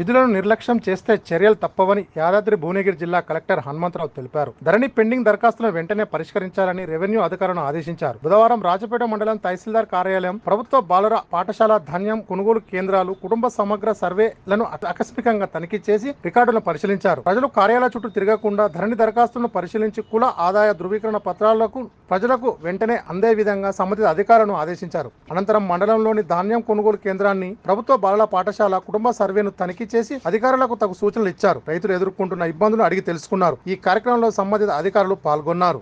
విధులను నిర్లక్ష్యం చేస్తే చర్యలు తప్పవని యాదాద్రి భువనగిరి జిల్లా కలెక్టర్ హనుమంతరావు తెలిపారు. ధరణి పెండింగ్ దరఖాస్తులను వెంటనే పరిష్కరించాలని రెవెన్యూ అధికారులను ఆదేశించారు. బుధవారం రాజపేట మండలం తహసీల్దార్ కార్యాలయం, ప్రభుత్వ బాలుర పాఠశాల ధాన్యం కొనుగోలు కేంద్రాలు, కుటుంబ సమగ్ర సర్వేలను ఆకస్మికంగా తనిఖీ చేసి రికార్డులను పరిశీలించారు. ప్రజలు కార్యాలయ చుట్టూ తిరగకుండా ధరణి దరఖాస్తులను పరిశీలించి కుల ఆదాయ ధృవీకరణ పత్రాలకు ప్రజలకు వెంటనే అందే విధంగా సంబంధిత అధికారులను ఆదేశించారు. అనంతరం మండలంలోని ధాన్యం కొనుగోలు కేంద్రాన్ని, ప్రభుత్వ బాలల పాఠశాల కుటుంబ సర్వేను తనిఖీ చేసి అధికారులకు తగు సూచనలు ఇచ్చారు. రైతులు ఎదుర్కొంటున్న ఇబ్బందులను అడిగి తెలుసుకున్నారు. ఈ కార్యక్రమంలో సంబంధిత అధికారులు పాల్గొన్నారు.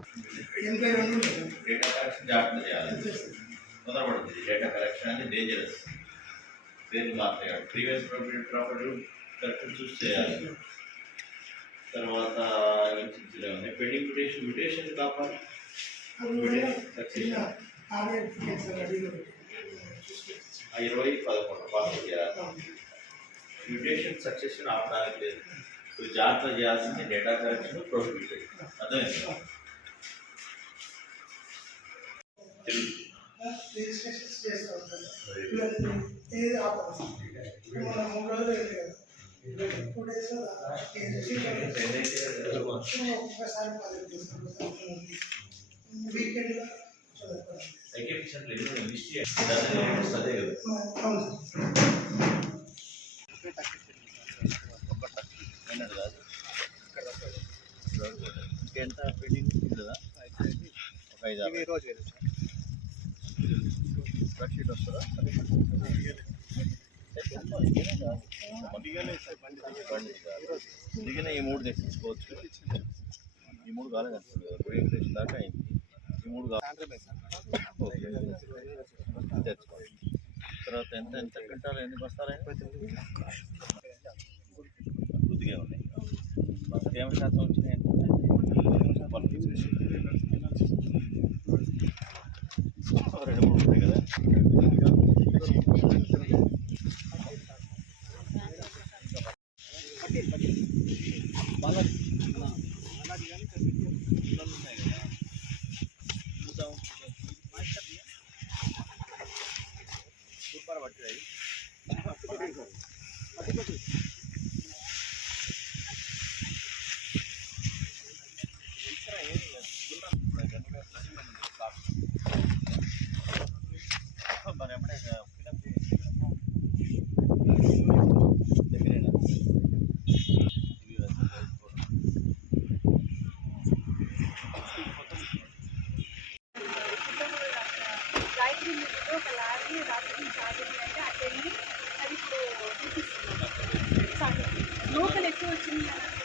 తర్వాత 20-11 మ్యూటేషన్ సక్సెషన్ ఆపడానికి లేదు. ఇప్పుడు జాగ్రత్త చేయాల్సింది డేటా కరెక్షన్, ప్రొహిబిటెడ్. అర్థమైంది? అదే కదా. ఇంకెంత పెండింగ్ ఉంటుందా? ఒక 5 రోజు షీట్ వస్తుందా? దిగిన ఈ 3 తెచ్చుకోవచ్చు. ఈ 3 కాలేదు కదా, దాకా అయింది. ఈ 3 తెచ్చుకోవాలి. తర్వాత ఎంత క్వింటాలు, ఎన్ని బస్తాలు కొద్దిగా ఉన్నాయి. మాకు తేమ శాతం వచ్చినాయి ఏంటంటే 2-3 ఉంటాయి కదా. సూపర్ పట్టినాయి. మరి ఎప్పుడే ఫిలప్ దగ్గరేనా ఒక లారీ రాత్రి సాగింది అంటే అటెండి అది ఇప్పుడు చూపిస్తుంది. లోకల్ ఎక్కువ వచ్చింది కదా.